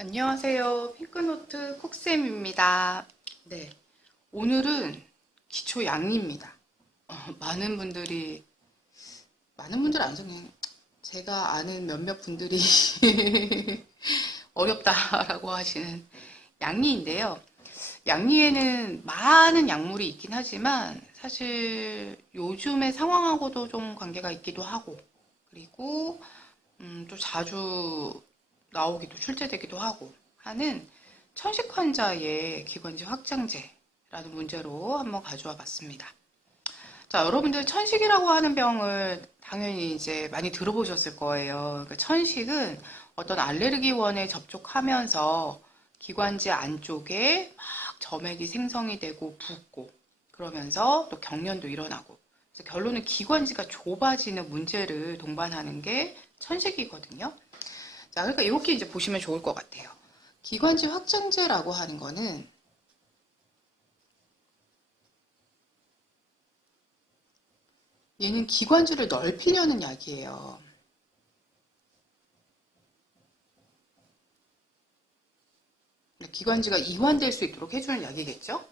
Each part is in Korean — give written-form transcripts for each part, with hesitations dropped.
안녕하세요. 핑크노트 콕쌤입니다. 네, 오늘은 기초 양리입니다. 많은 분들이, 많은 분들 안 그냥 제가 아는 몇몇 분들이 어렵다라고 하시는 양리인데요. 양리에는 많은 약물이 있긴 하지만 사실 요즘의 상황하고도 좀 관계가 있기도 하고, 그리고 또 자주 나오기도 출제되기도 하고 하는 천식 환자의 기관지 확장제라는 문제로 한번 가져와 봤습니다. 자, 여러분들 천식이라고 하는 병을 당연히 이제 많이 들어보셨을 거예요. 그러니까 천식은 어떤 알레르기원에 접촉하면서 기관지 안쪽에 막 점액이 생성이 되고 붓고 그러면서 또 경련도 일어나고, 그래서 결론은 기관지가 좁아지는 문제를 동반하는 게 천식이거든요. 자, 그러니까 이렇게 이제 보시면 좋을 것 같아요. 기관지 확장제라고 하는 거는 얘는 기관지를 넓히려는 약이에요. 기관지가 이완될 수 있도록 해주는 약이겠죠?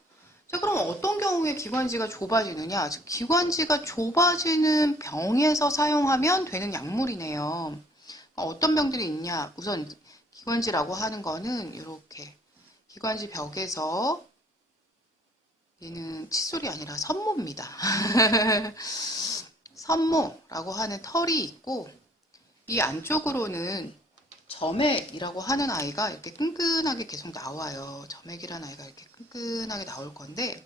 자, 그럼 어떤 경우에 기관지가 좁아지느냐? 즉, 기관지가 좁아지는 병에서 사용하면 되는 약물이네요. 어떤 병들이 있냐? 우선 기관지라고 하는 거는 이렇게 기관지 벽에서 얘는 칫솔이 아니라 선모입니다. 선모라고 하는 털이 있고 이 안쪽으로는 점액이라고 하는 아이가 이렇게 끈끈하게 계속 나와요. 점액이라는 아이가 이렇게 끈끈하게 나올 건데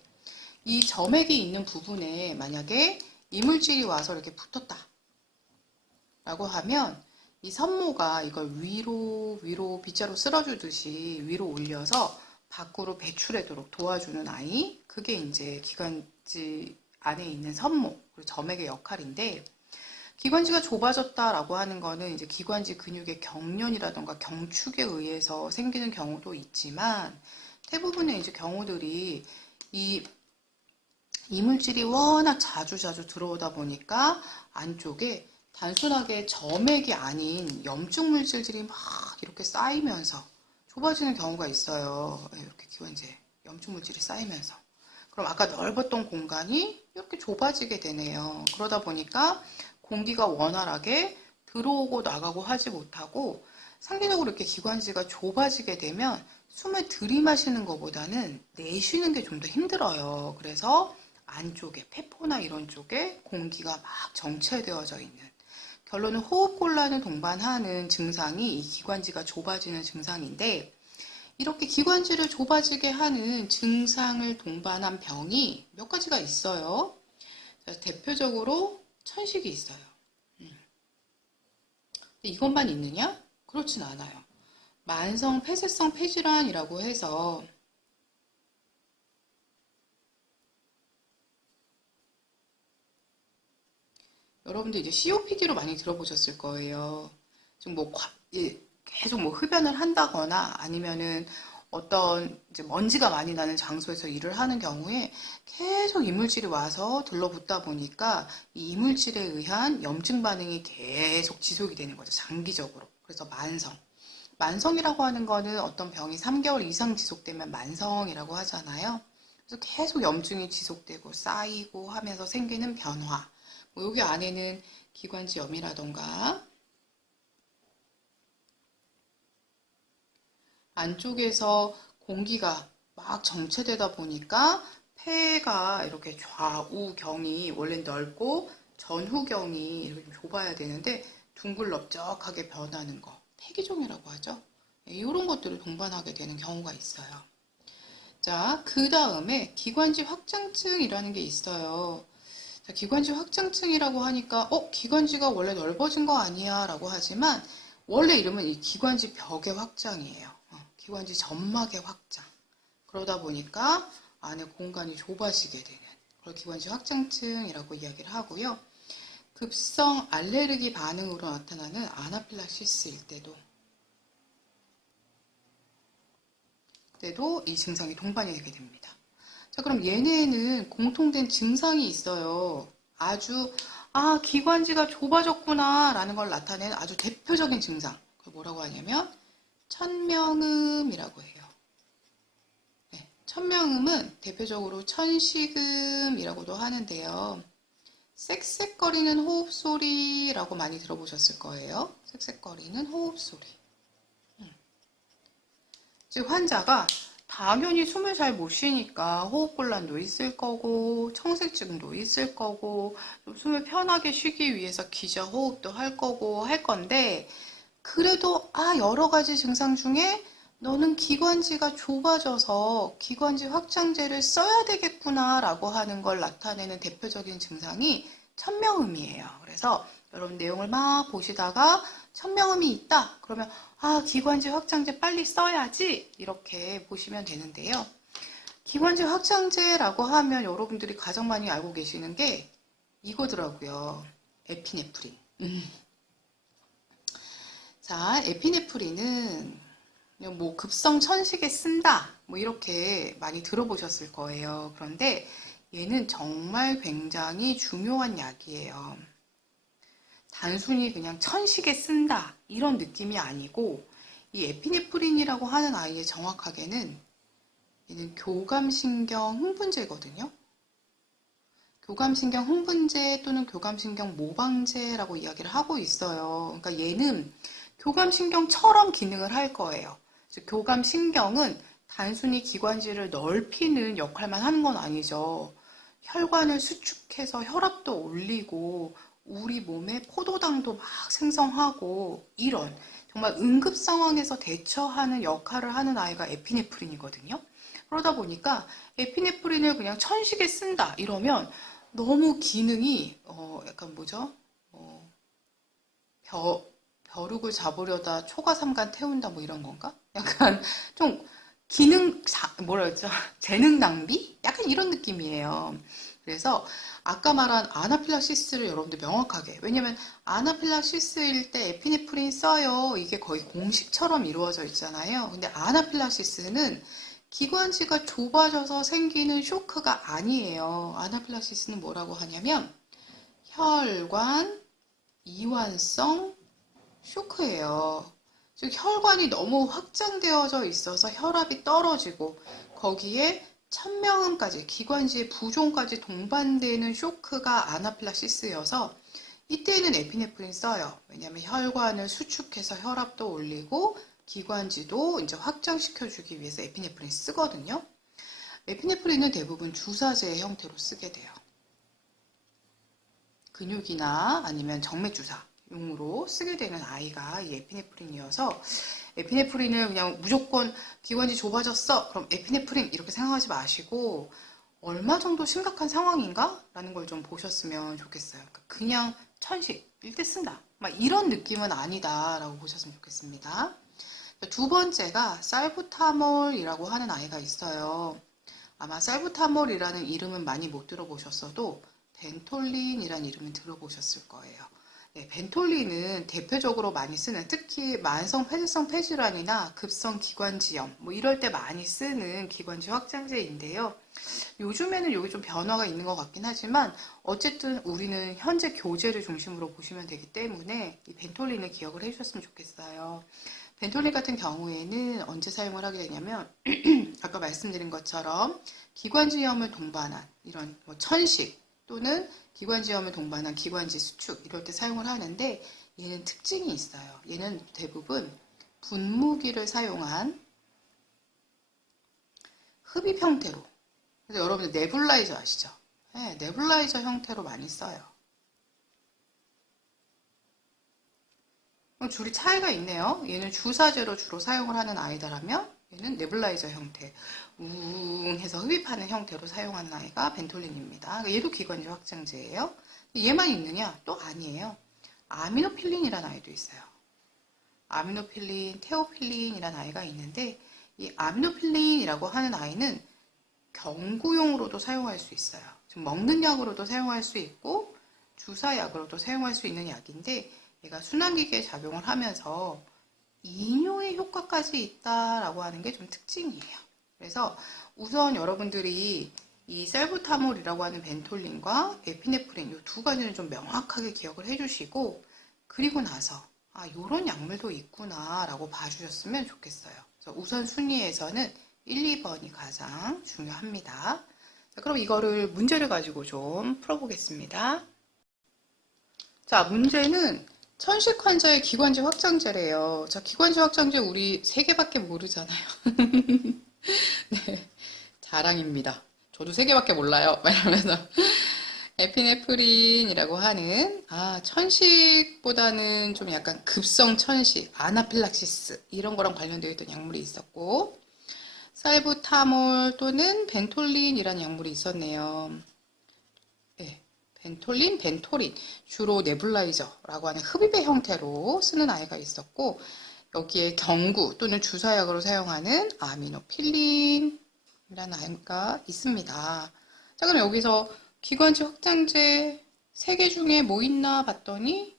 이 점액이 있는 부분에 만약에 이물질이 와서 이렇게 붙었다 라고 하면 이 선모가 이걸 위로 빗자루 쓸어주듯이 위로 올려서 밖으로 배출하도록 도와주는 아이, 그게 이제 기관지 안에 있는 선모, 그리고 점액의 역할인데, 기관지가 좁아졌다라고 하는 거는 이제 기관지 근육의 경련이라던가 경축에 의해서 생기는 경우도 있지만, 대부분의 이제 경우들이 이 이물질이 워낙 자주 들어오다 보니까 안쪽에 단순하게 점액이 아닌 염증 물질들이 막 이렇게 쌓이면서 좁아지는 경우가 있어요. 이렇게 기관지에 염증 물질이 쌓이면서. 그럼 아까 넓었던 공간이 이렇게 좁아지게 되네요. 그러다 보니까 공기가 원활하게 들어오고 나가고 하지 못하고 상대적으로 이렇게 기관지가 좁아지게 되면 숨을 들이마시는 것보다는 내쉬는 게 좀 더 힘들어요. 그래서 안쪽에 폐포나 이런 쪽에 공기가 막 정체되어져 있는, 결론은 호흡곤란을 동반하는 증상이 이 기관지가 좁아지는 증상인데, 이렇게 기관지를 좁아지게 하는 증상을 동반한 병이 몇 가지가 있어요. 대표적으로 천식이 있어요. 이것만 있느냐? 그렇진 않아요. 만성 폐쇄성 폐질환이라고 해서 여러분들 이제 COPD로 많이 들어보셨을 거예요. 좀 뭐 계속 뭐 흡연을 한다거나 아니면은 어떤 이제 먼지가 많이 나는 장소에서 일을 하는 경우에 계속 이물질이 와서 들러붙다 보니까 이 이물질에 의한 염증 반응이 계속 지속이 되는 거죠. 장기적으로. 그래서 만성이라고 하는 거는 어떤 병이 3개월 이상 지속되면 만성이라고 하잖아요. 그래서 계속 염증이 지속되고 쌓이고 하면서 생기는 변화. 뭐 여기 안에는 기관지염이라던가 안쪽에서 공기가 막 정체되다 보니까 폐가 이렇게 좌우경이 원래 넓고 전후경이 이렇게 좀 좁아야 되는데 둥글넓적하게 변하는 거, 폐기종이라고 하죠. 이런 것들을 동반하게 되는 경우가 있어요. 자, 그 다음에 기관지 확장증이라는 게 있어요. 자, 기관지 확장증이라고 하니까 기관지가 원래 넓어진 거 아니야 라고 하지만 원래 이름은 이 기관지 벽의 확장이에요. 기관지 점막의 확장. 그러다 보니까 안에 공간이 좁아지게 되는 그걸 기관지 확장증이라고 이야기를 하고요. 급성 알레르기 반응으로 나타나는 아나필락시스일 때도 이 증상이 동반이 되게 됩니다. 자, 그럼 얘네는 공통된 증상이 있어요. 아주, 기관지가 좁아졌구나 라는 걸 나타내는 아주 대표적인 증상. 그걸 뭐라고 하냐면 천명음이라고 해요. 네, 천명음은 대표적으로 천식음이라고도 하는데요. 쌕쌕거리는 호흡소리라고 많이 들어보셨을 거예요. 쌕쌕거리는 호흡소리. 즉 환자가 당연히 숨을 잘 못 쉬니까 호흡곤란도 있을 거고 청색증도 있을 거고 좀 숨을 편하게 쉬기 위해서 기저호흡도 할 거고 할 건데 그래도 여러 가지 증상 중에 너는 기관지가 좁아져서 기관지 확장제를 써야 되겠구나 라고 하는 걸 나타내는 대표적인 증상이 천명음이에요. 그래서 여러분 내용을 막 보시다가 천명음이 있다 그러면 기관지 확장제 빨리 써야지 이렇게 보시면 되는데요. 기관지 확장제라고 하면 여러분들이 가장 많이 알고 계시는 게 이거더라고요. 에피네프린. 자, 에피네프린은 뭐 급성 천식에 쓴다 뭐 이렇게 많이 들어보셨을 거예요. 그런데 얘는 정말 굉장히 중요한 약이에요. 단순히 그냥 천식에 쓴다 이런 느낌이 아니고 이 에피네프린이라고 하는 아이의 정확하게는 얘는 교감신경 흥분제거든요. 교감신경 흥분제 또는 교감신경 모방제라고 이야기를 하고 있어요. 그러니까 얘는 교감신경처럼 기능을 할 거예요. 즉 교감신경은 단순히 기관지를 넓히는 역할만 하는 건 아니죠. 혈관을 수축해서 혈압도 올리고 우리 몸에 포도당도 막 생성하고 이런 정말 응급 상황에서 대처하는 역할을 하는 아이가 에피네프린이거든요. 그러다 보니까 에피네프린을 그냥 천식에 쓴다 이러면 너무 기능이 약간 뭐죠? 벼룩을 잡으려다 초가삼간 태운다 뭐 이런 건가? 약간 좀 뭐라 그러죠? 재능 낭비? 약간 이런 느낌이에요. 그래서 아까 말한 아나필락시스를 여러분들 명확하게 왜냐면 아나필락시스일 때 에피네프린 써요. 이게 거의 공식처럼 이루어져 있잖아요. 근데 아나필락시스는 기관지가 좁아져서 생기는 쇼크가 아니에요. 아나필락시스는 뭐라고 하냐면 혈관 이완성 쇼크예요. 즉 혈관이 너무 확장되어져 있어서 혈압이 떨어지고 거기에 천명음까지 기관지의 부종까지 동반되는 쇼크가 아나필락시스여서 이때는 에피네프린 써요. 왜냐하면 혈관을 수축해서 혈압도 올리고 기관지도 이제 확장시켜주기 위해서 에피네프린 쓰거든요. 에피네프린은 대부분 주사제의 형태로 쓰게 돼요. 근육이나 아니면 정맥주사 용으로 쓰게 되는 아이가 이 에피네프린이어서 에피네프린을 그냥 무조건 기관지 좁아졌어 그럼 에피네프린 이렇게 생각하지 마시고 얼마 정도 심각한 상황인가? 라는 걸 좀 보셨으면 좋겠어요. 그냥 천식일 때 쓴다 막 이런 느낌은 아니다 라고 보셨으면 좋겠습니다. 두 번째가 살부타몰이라고 하는 아이가 있어요. 아마 살부타몰이라는 이름은 많이 못 들어보셨어도 벤톨린이라는 이름은 들어보셨을 거예요. 네, 벤톨린은 대표적으로 많이 쓰는 특히 만성 폐쇄성 폐질환이나 급성 기관지염 뭐 이럴 때 많이 쓰는 기관지 확장제인데요. 요즘에는 여기 좀 변화가 있는 것 같긴 하지만 어쨌든 우리는 현재 교재를 중심으로 보시면 되기 때문에 이 벤톨린을 기억을 해주셨으면 좋겠어요. 벤톨린 같은 경우에는 언제 사용을 하게 되냐면 아까 말씀드린 것처럼 기관지염을 동반한 이런 뭐 천식 또는 기관지염을 동반한 기관지 수축 이럴 때 사용을 하는데 얘는 특징이 있어요. 얘는 대부분 분무기를 사용한 흡입 형태로 그래서 여러분들 네뷸라이저 아시죠? 네, 네뷸라이저 형태로 많이 써요. 줄이 차이가 있네요. 얘는 주사제로 주로 사용을 하는 아이다라면 얘는 네뷸라이저 형태 우웅 해서 흡입하는 형태로 사용하는 아이가 벤톨린입니다. 얘도 기관지 확장제예요. 얘만 있느냐? 또 아니에요. 아미노필린이라는 아이도 있어요. 아미노필린, 테오필린이라는 아이가 있는데 이 아미노필린이라고 하는 아이는 경구용으로도 사용할 수 있어요. 지금 먹는 약으로도 사용할 수 있고 주사약으로도 사용할 수 있는 약인데 얘가 순환기계에 작용을 하면서 이뇨의 효과까지 있다라고 하는 게 좀 특징이에요. 그래서 우선 여러분들이 이 살부타몰이라고 하는 벤톨린과 에피네프린 이 두 가지는 좀 명확하게 기억을 해주시고 그리고 나서 요런 약물도 있구나 라고 봐주셨으면 좋겠어요. 그래서 우선순위에서는 1, 2번이 가장 중요합니다. 자, 그럼 이거를 문제를 가지고 좀 풀어보겠습니다. 자, 문제는 천식 환자의 기관지 확장제래요. 자, 기관지 확장제 우리 3개밖에 모르잖아요. 네, 자랑입니다. 저도 3개밖에 몰라요. 이러면서 에피네프린이라고 하는 천식보다는 좀 약간 급성 천식, 아나필락시스 이런 거랑 관련되어 있던 약물이 있었고, 살부타몰 또는 벤톨린이라는 약물이 있었네요. 네, 벤톨린, 벤토린 주로 네뷸라이저라고 하는 흡입의 형태로 쓰는 아이가 있었고, 여기에 경구 또는 주사약으로 사용하는 아미노필린이라는 아이가 있습니다. 자, 그럼 여기서 기관지 확장제 3개 중에 뭐 있나 봤더니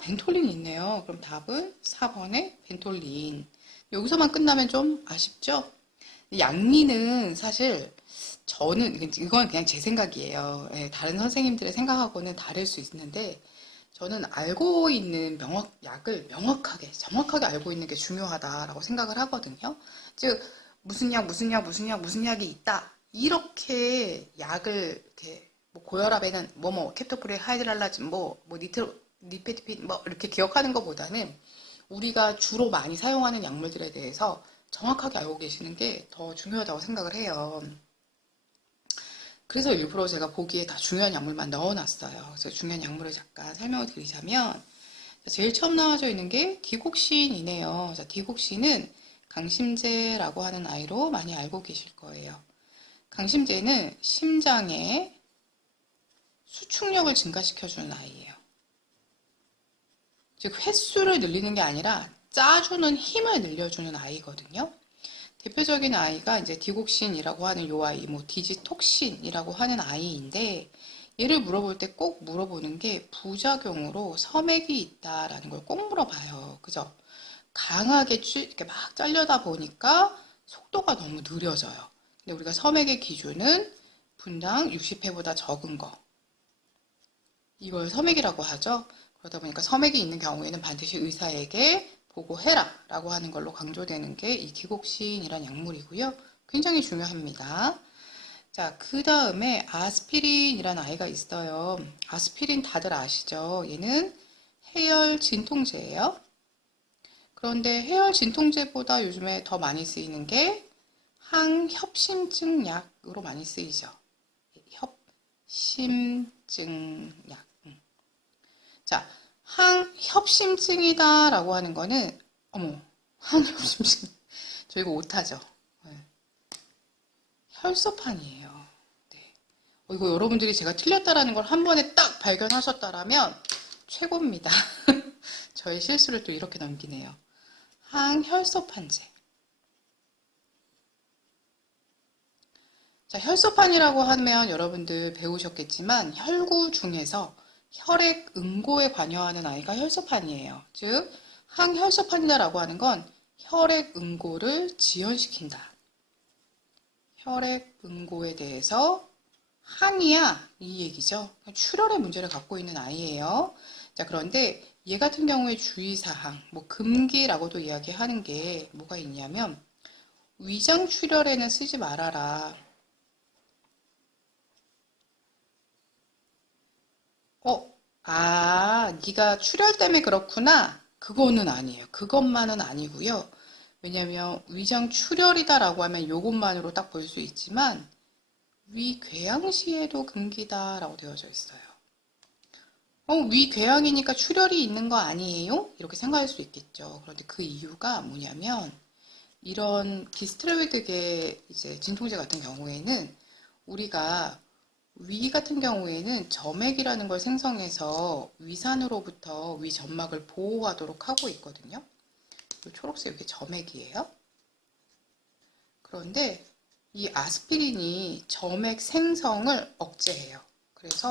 벤톨린 있네요. 그럼 답은 4번의 벤톨린. 여기서만 끝나면 좀 아쉽죠? 양리는 사실 저는 이건 그냥 제 생각이에요. 예, 다른 선생님들의 생각하고는 다를 수 있는데 저는 알고 있는 약을 명확하게 정확하게 알고 있는 게 중요하다라고 생각을 하거든요. 즉 무슨 약 무슨 약 무슨 약 무슨 약이 있다 이렇게 약을 이렇게 뭐 고혈압에는 뭐뭐 캡토프릴 하이드랄라진 뭐 니페티핀 뭐 이렇게 기억하는 것보다는 우리가 주로 많이 사용하는 약물들에 대해서 정확하게 알고 계시는 게 더 중요하다고 생각을 해요. 그래서 일부러 제가 보기에 다 중요한 약물만 넣어놨어요. 그래서 중요한 약물을 잠깐 설명을 드리자면 제일 처음 나와져 있는 게 디곡신이네요. 자, 디곡신은 강심제라고 하는 아이로 많이 알고 계실 거예요. 강심제는 심장의 수축력을 증가시켜주는 아이예요. 즉 횟수를 늘리는 게 아니라 짜주는 힘을 늘려주는 아이거든요. 대표적인 아이가 이제 디곡신이라고 하는 요 아이, 뭐 디지톡신이라고 하는 아이인데 얘를 물어볼 때 꼭 물어보는 게 부작용으로 섬액이 있다라는 걸 꼭 물어봐요. 그죠? 강하게 이렇게 막 잘려다 보니까 속도가 너무 느려져요. 근데 우리가 섬액의 기준은 분당 60회보다 적은 거. 이걸 섬액이라고 하죠. 그러다 보니까 섬액이 있는 경우에는 반드시 의사에게 보고해라 라고 하는 걸로 강조되는 게 이 디곡신이란 약물이고요. 굉장히 중요합니다. 자, 그 다음에 아스피린이란 아이가 있어요. 아스피린 다들 아시죠? 얘는 해열 진통제예요. 그런데 해열 진통제보다 요즘에 더 많이 쓰이는 게 항협심증 약으로 많이 쓰이죠. 협심증 약. 자, 항협심증이다 라고 하는 거는, 항협심증. 저 이거 못하죠. 네. 혈소판이에요. 네. 이거 여러분들이 제가 틀렸다라는 걸 한 번에 딱 발견하셨다라면 최고입니다. 저의 실수를 또 이렇게 넘기네요. 항혈소판제. 자, 혈소판이라고 하면 여러분들 배우셨겠지만 혈구 중에서 혈액 응고에 관여하는 아이가 혈소판이에요. 즉 항혈소판이다라고 하는 건 혈액 응고를 지연시킨다. 혈액 응고에 대해서 항이야 이 얘기죠. 출혈의 문제를 갖고 있는 아이예요. 자, 그런데 얘 같은 경우에 주의사항, 뭐 금기라고도 이야기하는 게 뭐가 있냐면 위장 출혈에는 쓰지 말아라. 네가 출혈 때문에 그렇구나. 그거는 아니에요. 그것만은 아니고요. 왜냐면 위장 출혈이다라고 하면 이것만으로 딱 볼 수 있지만 위궤양 시에도 금기다라고 되어져 있어요. 위궤양이니까 출혈이 있는 거 아니에요? 이렇게 생각할 수 있겠죠. 그런데 그 이유가 뭐냐면 이런 디스테로이드계 이제 진통제 같은 경우에는 우리가 위 같은 경우에는 점액이라는 걸 생성해서 위산으로부터 위 점막을 보호하도록 하고 있거든요. 초록색 이게 점액이에요. 그런데 이 아스피린이 점액 생성을 억제해요. 그래서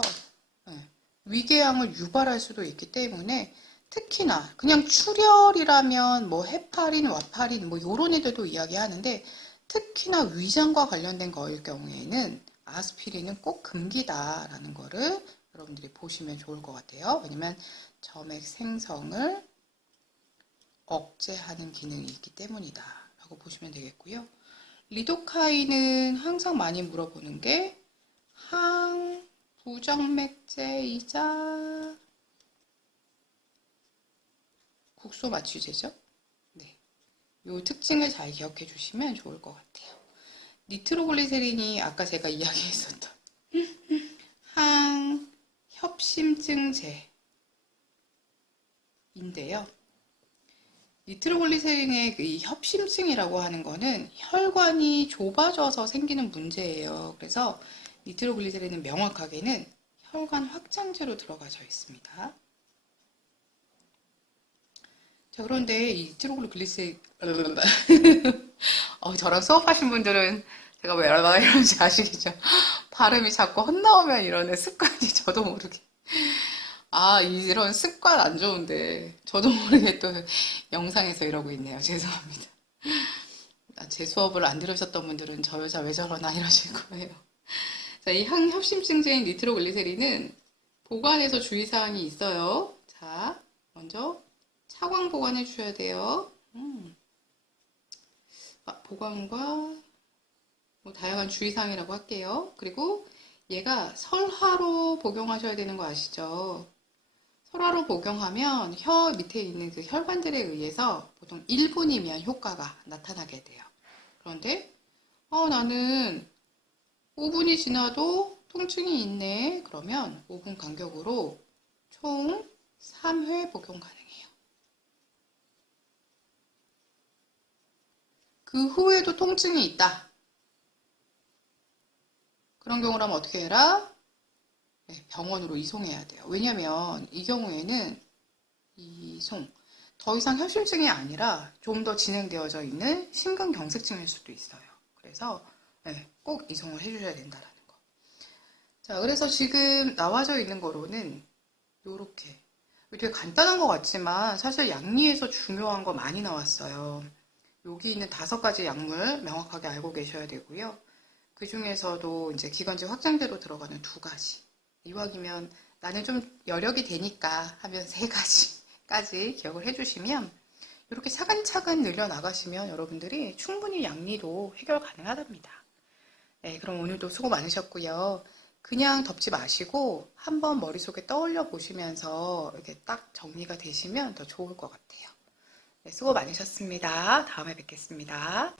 위궤양을 유발할 수도 있기 때문에 특히나 그냥 출혈이라면 뭐 헤파린, 와파린 뭐 요런 애들도 이야기하는데 특히나 위장과 관련된 거일 경우에는 아스피린은 꼭 금기다라는 거를 여러분들이 보시면 좋을 것 같아요. 왜냐면 점액 생성을 억제하는 기능이 있기 때문이다 라고 보시면 되겠고요. 리도카인은 항상 많이 물어보는 게 항부정맥제이자 국소 마취제죠. 네, 이 특징을 잘 기억해 주시면 좋을 것 같아요. 니트로글리세린이 아까 제가 이야기했었던 항협심증제인데요. 니트로글리세린의 이 협심증이라고 하는 거는 혈관이 좁아져서 생기는 문제예요. 그래서 니트로글리세린은 명확하게는 혈관 확장제로 들어가져 있습니다. 자, 그런데 이 니트로글리세린 저랑 수업하신 분들은 제가 왜 이러는지 아시겠죠? 발음이 자꾸 헛나오면 이러는 습관이 저도 모르게. 이런 습관 안 좋은데 저도 모르게 또 영상에서 이러고 있네요. 죄송합니다. 제 수업을 안 들으셨던 분들은 저 여자 왜 저러나 이러실 거예요. 자, 이 항협심증제인 니트로글리세린은 보관에서 주의사항이 있어요. 자, 먼저 차광 보관해 주셔야 돼요. 보관과 뭐 다양한 주의사항이라고 할게요. 그리고 얘가 설화로 복용하셔야 되는 거 아시죠? 설화로 복용하면 혀 밑에 있는 그 혈관들에 의해서 보통 1분이면 효과가 나타나게 돼요. 그런데 나는 5분이 지나도 통증이 있네. 그러면 5분 간격으로 총 3회 복용 가능해요. 그 후에도 통증이 있다. 그런 경우라면 어떻게 해라? 네, 병원으로 이송해야 돼요. 왜냐면 이 경우에는 더 이상 협심증이 아니라 좀 더 진행되어져 있는 심근경색증일 수도 있어요. 그래서 꼭 이송을 해주셔야 된다라는 거. 자, 그래서 지금 나와져 있는 거로는 요렇게 되게 간단한 것 같지만 사실 양리에서 중요한 거 많이 나왔어요. 여기 있는 5가지 약물 명확하게 알고 계셔야 되고요. 그 중에서도 이제 기관지 확장제로 들어가는 2가지. 이왕이면 나는 좀 여력이 되니까 하면 3가지까지 기억을 해주시면 이렇게 차근차근 늘려나가시면 여러분들이 충분히 양리도 해결 가능하답니다. 네, 그럼 오늘도 수고 많으셨고요. 그냥 덮지 마시고 한번 머릿속에 떠올려 보시면서 이렇게 딱 정리가 되시면 더 좋을 것 같아요. 네, 수고 많으셨습니다. 다음에 뵙겠습니다.